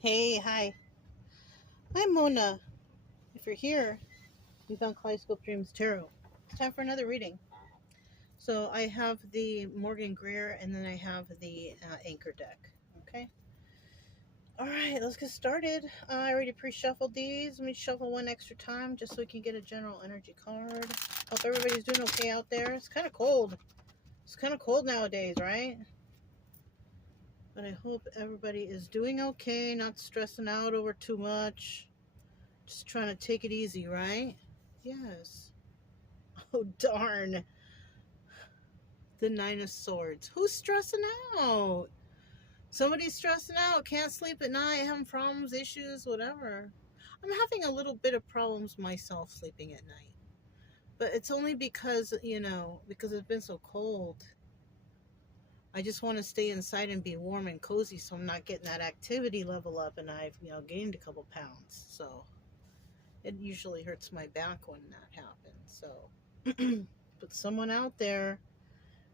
Hey, hi. I'm Mona. If you're here, you found Kaleidoscope Dreams Tarot. It's time for another reading. So I have the Morgan Greer and then I have the Anchor deck. Okay. All right, let's get started. I already pre-shuffled these. Let me shuffle one extra time just so we can get a general energy card. Hope everybody's doing okay out there. It's kind of cold. It's kind of cold nowadays, right? But I hope everybody is doing okay, not stressing out over too much. Just trying to take it easy, right? Yes. Oh, darn. The Nine of Swords. Who's stressing out? Somebody's stressing out, can't sleep at night, having problems, issues, whatever. I'm having a little bit of problems myself sleeping at night. But it's only because, because it's been so cold. I just want to stay inside and be warm and cozy so I'm not getting that activity level up and I've, gained a couple pounds. So it usually hurts my back when that happens. So, but someone out there,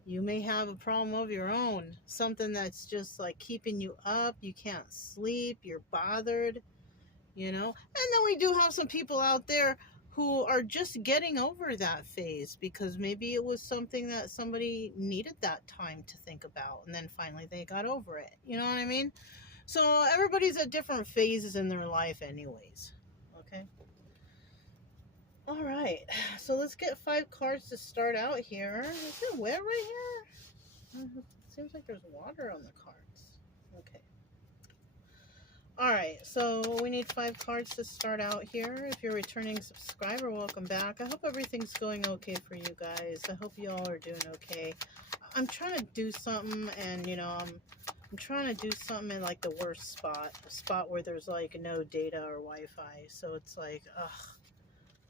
you may have a problem of your own, something that's just like keeping you up. You can't sleep, you're bothered, And then we do have some people out there who are just getting over that phase because maybe it was something that somebody needed that time to think about and then finally they got over it. You know what I mean? So everybody's at different phases in their life, anyways. Okay. All right. So let's get 5 cards to start out here. Is it wet right here? Seems like there's water on the cards. Okay. All right, so we need 5 cards to start out here. If you're a returning subscriber, welcome back. I hope everything's going okay for you guys. I hope you all are doing okay. I'm trying to do something, and I'm trying to do something in like the worst spot, a spot where there's like no data or Wi-Fi. So it's like, ugh.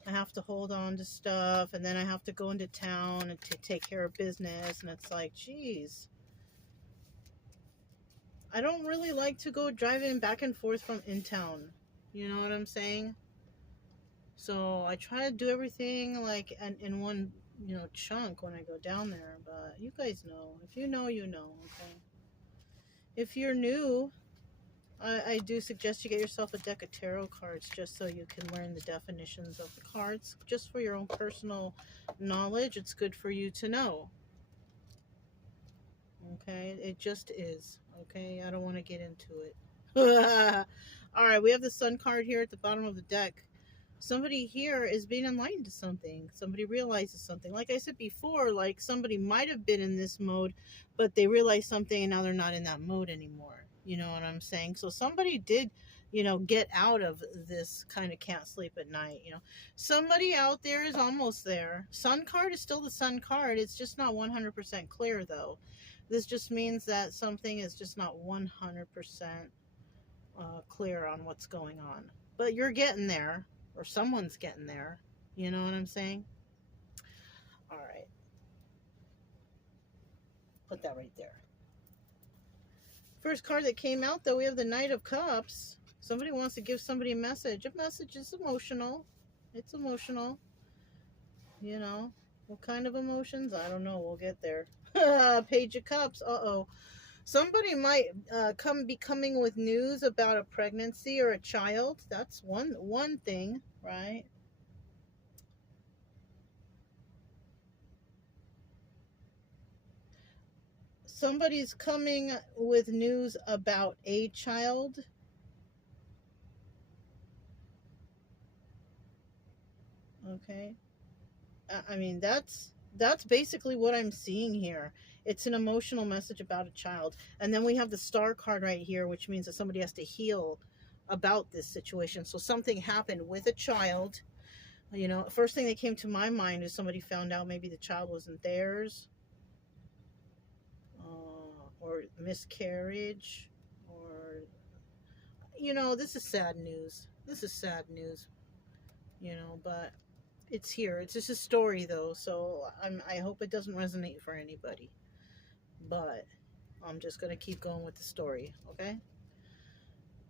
I have to hold on to stuff, and then I have to go into town and to take care of business, and it's like, geez. I don't really like to go driving back and forth from in town. You know what I'm saying? So I try to do everything like in one, chunk when I go down there. But you guys know. If you know, you know. Okay. If you're new, I do suggest you get yourself a deck of tarot cards just so you can learn the definitions of the cards. Just for your own personal knowledge, it's good for you to know. Okay, it just is. Okay, I don't want to get into it. All right, we have the Sun card here at the bottom of the deck. Somebody here is being enlightened to something. Somebody realizes something. Like I said before, like somebody might have been in this mode, but they realized something and now they're not in that mode anymore. You know what I'm saying? So somebody did, get out of this kind of can't sleep at night. Somebody out there is almost there. Sun card is still the Sun card. It's just not 100% clear though. This just means that something is just not 100% clear on what's going on. But you're getting there, or someone's getting there. You know what I'm saying? All right. Put that right there. First card that came out, though, we have the Knight of Cups. Somebody wants to give somebody a message. A message is emotional. It's emotional. What kind of emotions? I don't know. We'll get there. Page of Cups. Uh-oh. Somebody might be coming with news about a pregnancy or a child. That's one thing, right? Somebody's coming with news about a child. Okay. I mean, that's basically what I'm seeing here. It's an emotional message about a child. And then we have the star card right here, which means that somebody has to heal about this situation. So something happened with a child. First thing that came to my mind is somebody found out maybe the child wasn't theirs, or miscarriage, or, this is sad news. This is sad news, but it's here. It's just a story, though, so I hope it doesn't resonate for anybody. But I'm just going to keep going with the story, okay?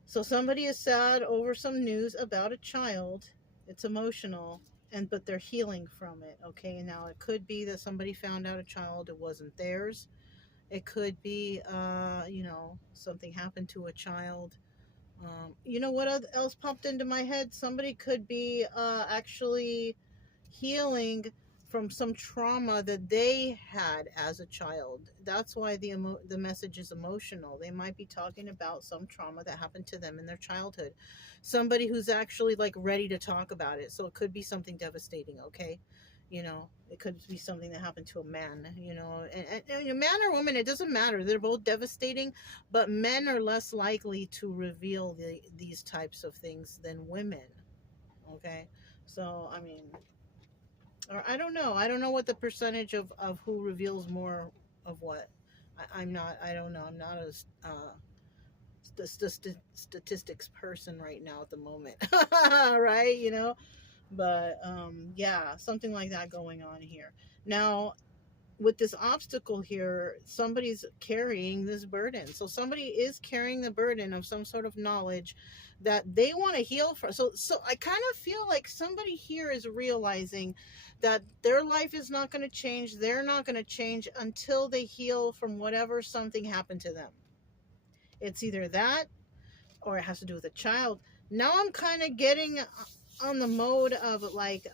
So somebody is sad over some news about a child. It's emotional, but they're healing from it, okay? Now, it could be that somebody found out a child, it wasn't theirs. It could be, something happened to a child. You know what else popped into my head? Somebody could be actually healing from some trauma that they had as a child. That's why the message is emotional. They might be talking about some trauma that happened to them in their childhood. Somebody who's actually like ready to talk about it. So it could be something devastating, okay? It could be something that happened to a man, and a man or woman, it doesn't matter. They're both devastating, but men are less likely to reveal these types of things than women, okay? So, I mean, or I don't know. I don't know what the percentage of who reveals more of what. I don't know. I'm not a statistics person right now at the moment, right? But yeah, something like that going on here. Now, with this obstacle here, somebody's carrying this burden. So somebody is carrying the burden of some sort of knowledge that they want to heal from. So I kind of feel like somebody here is realizing that their life is not going to change. They're not going to change until they heal from whatever something happened to them. It's either that or it has to do with a child. Now I'm kind of getting on the mode of like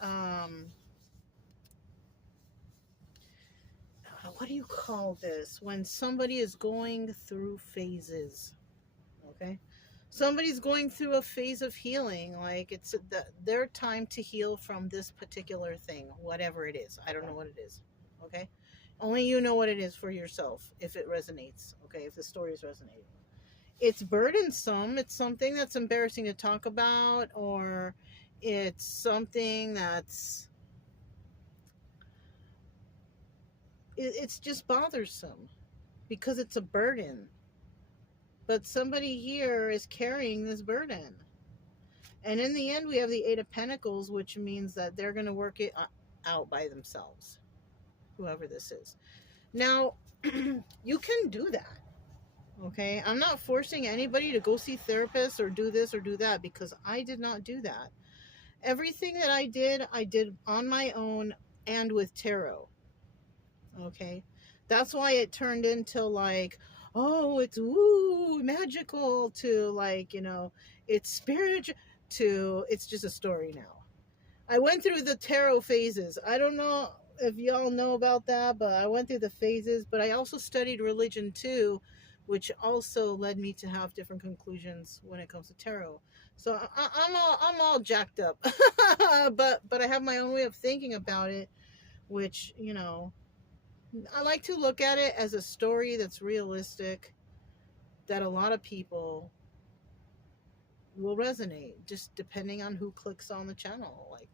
what do you call this when somebody is going through phases, okay? Somebody's going through a phase of healing, like it's their time to heal from this particular thing, whatever it is. I don't know what it is, okay? Only you know what it is for yourself, if it resonates, okay? If the story is resonating. It's burdensome. It's something that's embarrassing to talk about, or it's something that's it's just bothersome because it's a burden. But somebody here is carrying this burden. And in the end, we have the Eight of Pentacles, which means that they're going to work it out by themselves, whoever this is. Now, you can do that. Okay, I'm not forcing anybody to go see therapists or do this or do that, because I did not do that. Everything that I did on my own and with tarot. Okay, that's why it turned into like, oh, it's woo magical, to like, it's spiritual, to it's just a story now. I went through the tarot phases. I don't know if y'all know about that, but I went through the phases. But I also studied religion too, which also led me to have different conclusions when it comes to tarot. So I'm all jacked up, but I have my own way of thinking about it, which I like to look at it as a story that's realistic, that a lot of people will resonate, just depending on who clicks on the channel. Like,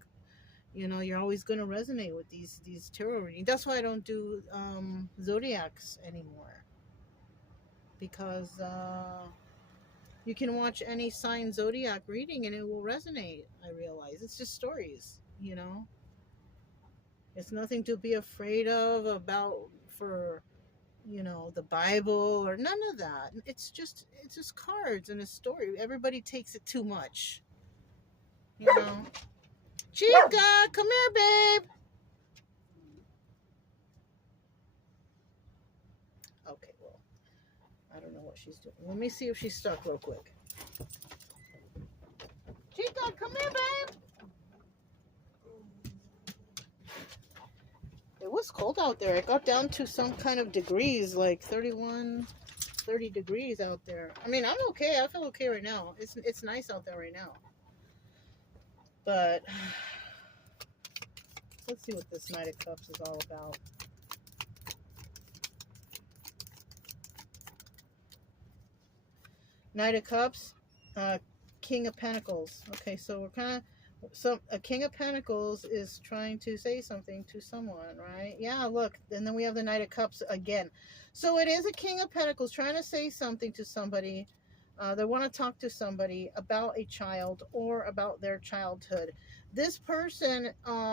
you're always going to resonate with these tarot readings. That's why I don't do zodiacs anymore, because you can watch any sign zodiac reading and it will resonate. I realize it's just stories, it's nothing to be afraid of about for the Bible or none of that. It's just cards and a story. Everybody takes it too much, Chica, come here, babe. Okay, well, I don't know what she's doing. Let me see if she's stuck real quick. Chica, come here, babe. It was cold out there. It got down to some kind of degrees, like 31, 30 degrees out there. I mean, I'm okay. I feel okay right now. It's nice out there right now. But let's see what this Knight of Cups is all about. Knight of Cups, King of Pentacles. Okay, so we're kind of... So a King of Pentacles is trying to say something to someone, right? Yeah, look. And then we have the Knight of Cups again. So it is a King of Pentacles trying to say something to somebody. They want to talk to somebody about a child or about their childhood. This person,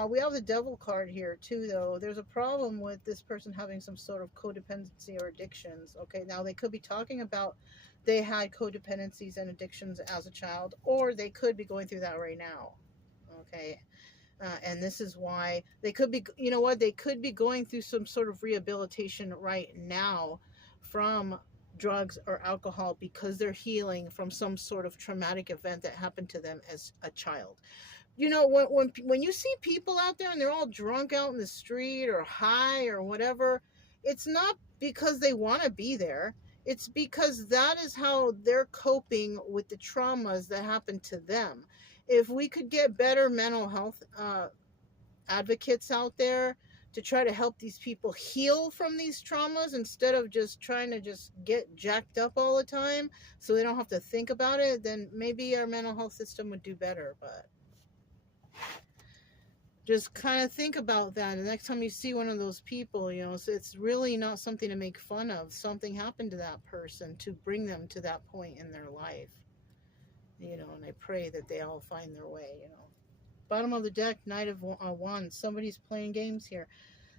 we have the Devil card here too, though. There's a problem with this person having some sort of codependency or addictions. Okay, now they could be talking about they had codependencies and addictions as a child, or they could be going through that right now. Okay, and this is why they could be, they could be going through some sort of rehabilitation right now from drugs or alcohol because they're healing from some sort of traumatic event that happened to them as a child. You know, when you see people out there and they're all drunk out in the street or high or whatever, it's not because they want to be there. It's because that is how they're coping with the traumas that happened to them. If we could get better mental health advocates out there to try to help these people heal from these traumas instead of just trying to just get jacked up all the time so they don't have to think about it, then maybe our mental health system would do better. But just kind of think about that. The next time you see one of those people, you know, it's really not something to make fun of. Something happened to that person to bring them to that point in their life. You know, and I pray that they all find their way, you know. Bottom of the deck, Knight of Wands. Somebody's playing games here.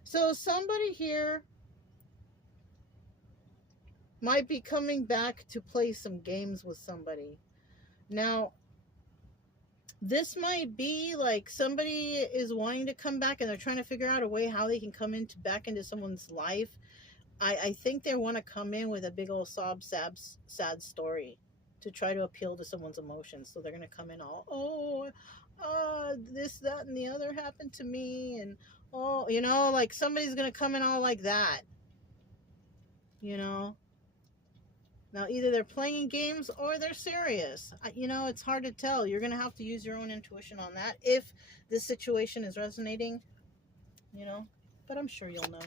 So somebody here might be coming back to play some games with somebody. Now, this might be like somebody is wanting to come back and they're trying to figure out a way how they can come back into someone's life. I think they want to come in with a big old sad story to try to appeal to someone's emotions. So they're going to come in all, this, that, and the other happened to me. And, you know, like somebody's going to come in all like that. You know? Now, either they're playing games or they're serious. You know, it's hard to tell. You're going to have to use your own intuition on that if this situation is resonating, you know. But I'm sure you'll know.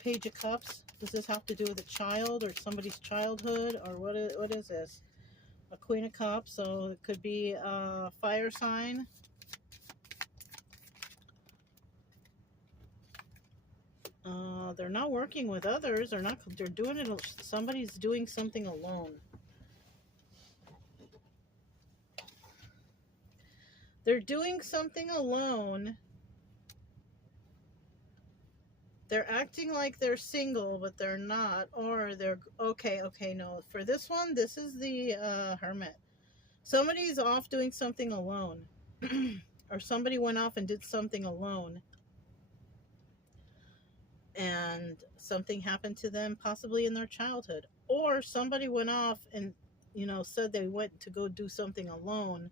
Page of Cups. Does this have to do with a child or somebody's childhood? Or what is this? A Queen of Cups. So it could be a fire sign. They're not working with others. They're doing it. Somebody's doing something alone. They're doing something alone. They're acting like they're single, but they're not. Or they're, okay, no. For this one, this is the Hermit. Somebody's off doing something alone. Or somebody went off and did something alone. And something happened to them possibly in their childhood. Or somebody went off and, you know, said they went to go do something alone,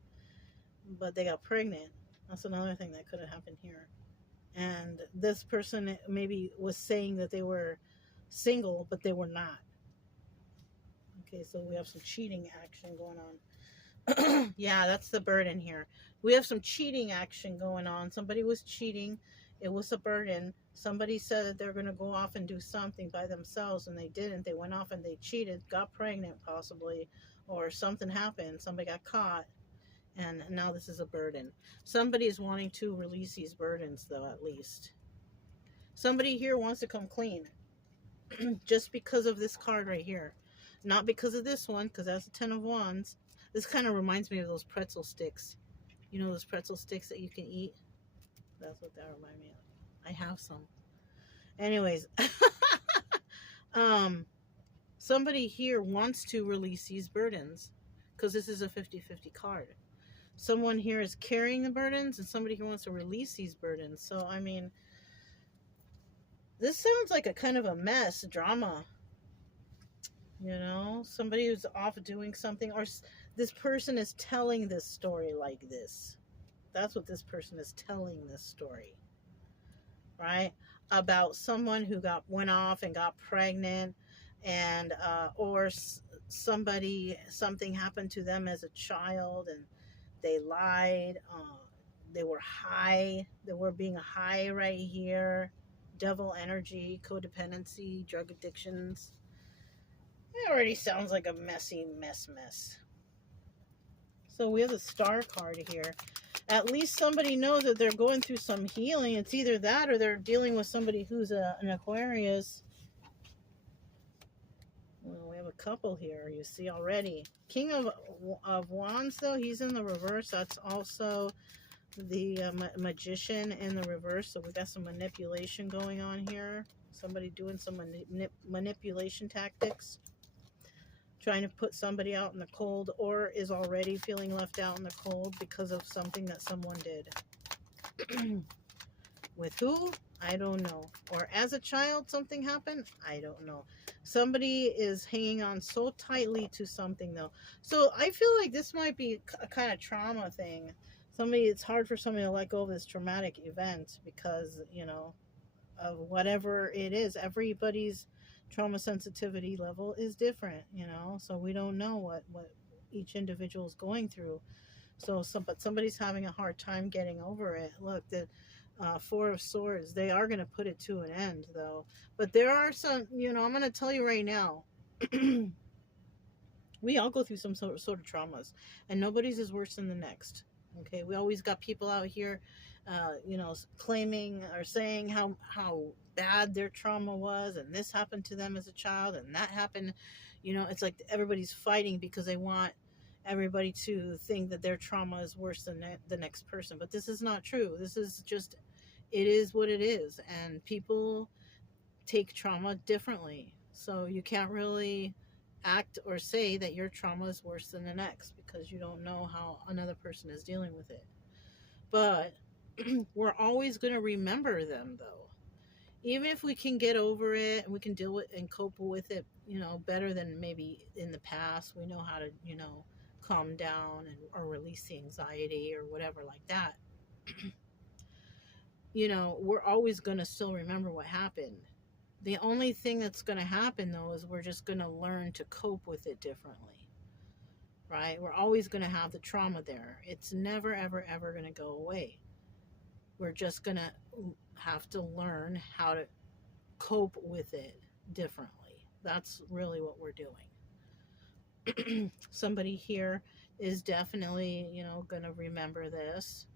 but they got pregnant. That's another thing that could have happened here. And this person maybe was saying that they were single, but they were not. Okay, so we have some cheating action going on. Yeah, that's the burden here. We have some cheating action going on. Somebody was cheating. It was a burden. Somebody said that they're going to go off and do something by themselves, and they didn't. They went off and they cheated, got pregnant possibly, or something happened. Somebody got caught, and now this is a burden. Somebody is wanting to release these burdens, though, at least. Somebody here wants to come clean just because of this card right here. Not because of this one, because that's a 10 of Wands. This kind of reminds me of those pretzel sticks. You know those pretzel sticks that you can eat? That's what that reminds me of. I have some. Anyways, somebody here wants to release these burdens because this is a 50-50 card. Someone here is carrying the burdens and somebody here wants to release these burdens. So, I mean, this sounds like a kind of a mess, drama. You know, somebody who's off doing something, or this person is telling this story like this. That's what this person is telling this story. Right? About someone who went off and got pregnant, and or something happened to them as a child and they lied. They were high. They were being high right here. Devil energy, codependency, drug addictions. It already sounds like a messy mess. So we have the Star card here. At least somebody knows that they're going through some healing. It's either that or they're dealing with somebody who's an Aquarius. Well, we have a couple here, you see already. King of Wands, though, he's in the reverse. That's also the Magician in the reverse. So we've got some manipulation going on here. Somebody doing some manipulation tactics. Trying to put somebody out in the cold, or is already feeling left out in the cold because of something that someone did. With who? I don't know. Or as a child, something happened? I don't know. Somebody is hanging on so tightly to something, though. So I feel like this might be a kind of trauma thing. It's hard for somebody to let go of this traumatic event because, of whatever it is. Everybody's trauma sensitivity level is different, so we don't know what each individual is going through. But somebody's having a hard time getting over it. Look, the Four of Swords, they are going to put it to an end, though. But there are some, I'm going to tell you right now, we all go through some sort of traumas, and nobody's is worse than the next. Okay, we always got people out here, claiming or saying how bad their trauma was, and this happened to them as a child, and that happened. It's like everybody's fighting because they want everybody to think that their trauma is worse than the next person. But this is not true. This is just, it is what it is, and people take trauma differently. So you can't really act or say that your trauma is worse than the next because you don't know how another person is dealing with it. But we're always going to remember them, though. Even if we can get over it and we can deal with and cope with it, better than maybe in the past, we know how to, calm down or release the anxiety or whatever like that. We're always going to still remember what happened. The only thing that's going to happen, though, is we're just going to learn to cope with it differently, right? We're always going to have the trauma there. It's never, ever, ever going to go away. We're just going to have to learn how to cope with it differently. That's really what we're doing. Somebody here is definitely, going to remember this.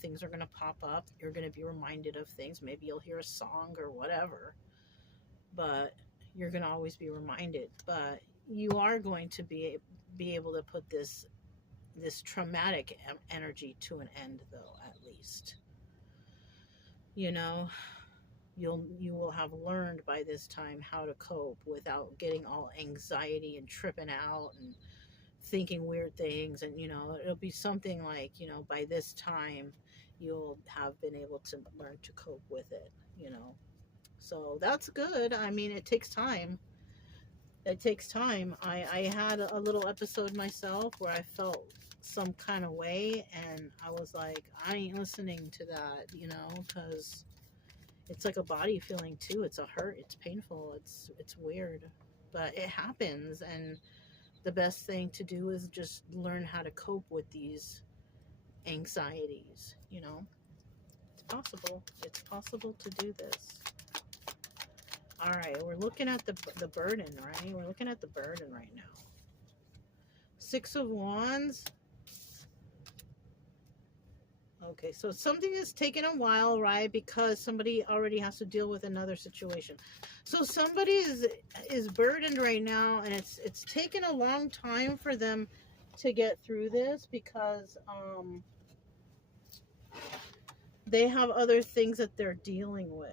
Things are going to pop up. You're going to be reminded of things. Maybe you'll hear a song or whatever. But you're going to always be reminded. But you are going to be able to put this traumatic energy to an end, though, at least. You will have learned by this time how to cope without getting all anxiety and tripping out and thinking weird things. And, it'll be something like, by this time, you'll have been able to learn to cope with it, So that's good. I mean, it takes time. It takes time. I had a little episode myself where I felt some kind of way, and I was like, I ain't listening to that, because it's like a body feeling too. It's a hurt. It's painful. It's weird, but it happens. And the best thing to do is just learn how to cope with these anxieties. It's possible. It's possible to do this. All right, we're looking at the burden, right? We're looking at the burden right now. Six of Wands. Okay, so something is taking a while, right? Because somebody already has to deal with another situation. So somebody is burdened right now, and it's taken a long time for them to get through this because they have other things that they're dealing with.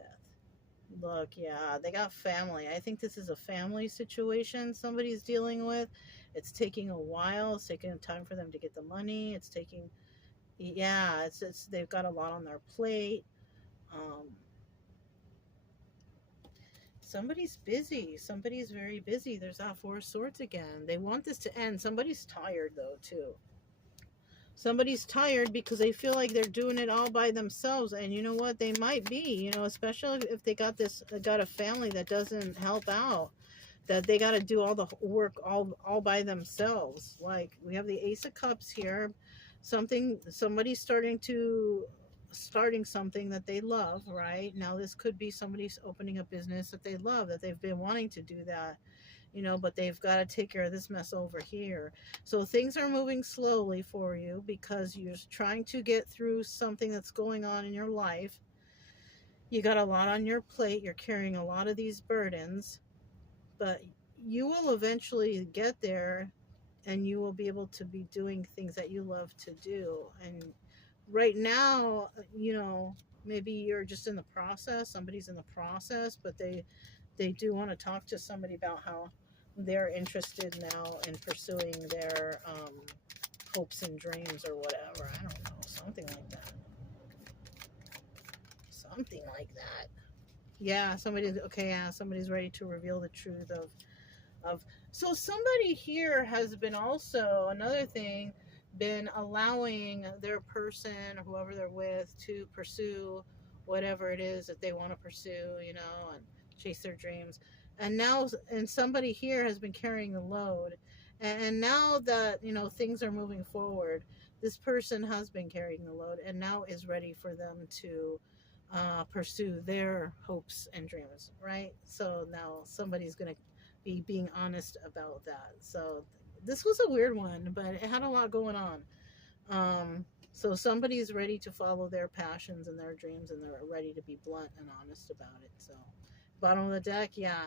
Look, yeah, they got family. I think this is a family situation somebody's dealing with. It's taking a while. It's taking time for them to get the money. It's they've got a lot on their plate. Somebody's busy. Somebody's very busy. There's that Four of Swords again. They want this to end. Somebody's tired, though, too. Somebody's tired because they feel like they're doing it all by themselves. And you know what? They might be, especially if they got a family that doesn't help out, that they got to do all the work all by themselves. Like, we have the Ace of Cups here. Somebody's starting something that they love, right? Now, this could be somebody's opening a business that they love, that they've been wanting to do that. But they've got to take care of this mess over here. So things are moving slowly for you because you're trying to get through something that's going on in your life. You got a lot on your plate. You're carrying a lot of these burdens, but you will eventually get there and you will be able to be doing things that you love to do. And right now, maybe you're just in the process. Somebody's in the process, but they do want to talk to somebody about how they're interested now in pursuing their hopes and dreams or whatever. I don't know. Something like that. Something like that. Yeah, somebody's okay. Yeah, somebody's ready to reveal the truth of. So somebody here has been also another thing, been allowing their person or whoever they're with to pursue whatever it is that they want to pursue, you know, and chase their dreams. And now, and somebody here has been carrying the load, and now that you know things are moving forward, this person has been carrying the load, and now is ready for them to pursue their hopes and dreams, right? So now somebody's going to be being honest about that. So this was a weird one, but it had a lot going on. So somebody's ready to follow their passions and their dreams, and they're ready to be blunt and honest about it. So bottom of the deck, yeah,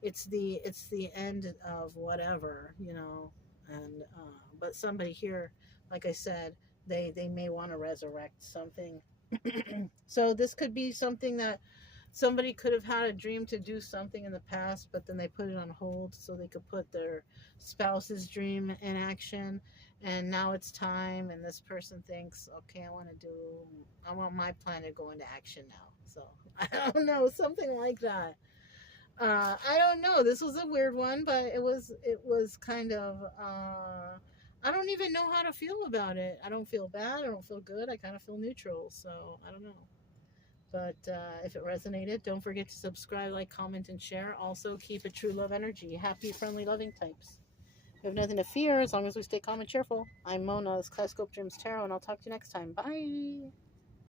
it's the end of whatever, you know, and but somebody here, like I said, they may want to resurrect something. So this could be something that somebody could have had a dream to do something in the past, but then they put it on hold so they could put their spouse's dream in action. And now it's time, and this person thinks, okay, I want my plan to go into action now. So I don't know, something like that. I don't know. This was a weird one, but it was kind of. I don't even know how to feel about it. I don't feel bad. I don't feel good. I kind of feel neutral. So I don't know. But if it resonated, don't forget to subscribe, like, comment, and share. Also, keep a true love energy. Happy, friendly, loving types. We have nothing to fear as long as we stay calm and cheerful. I'm Mona. This is Kaleidoscope Dreams Tarot, and I'll talk to you next time. Bye.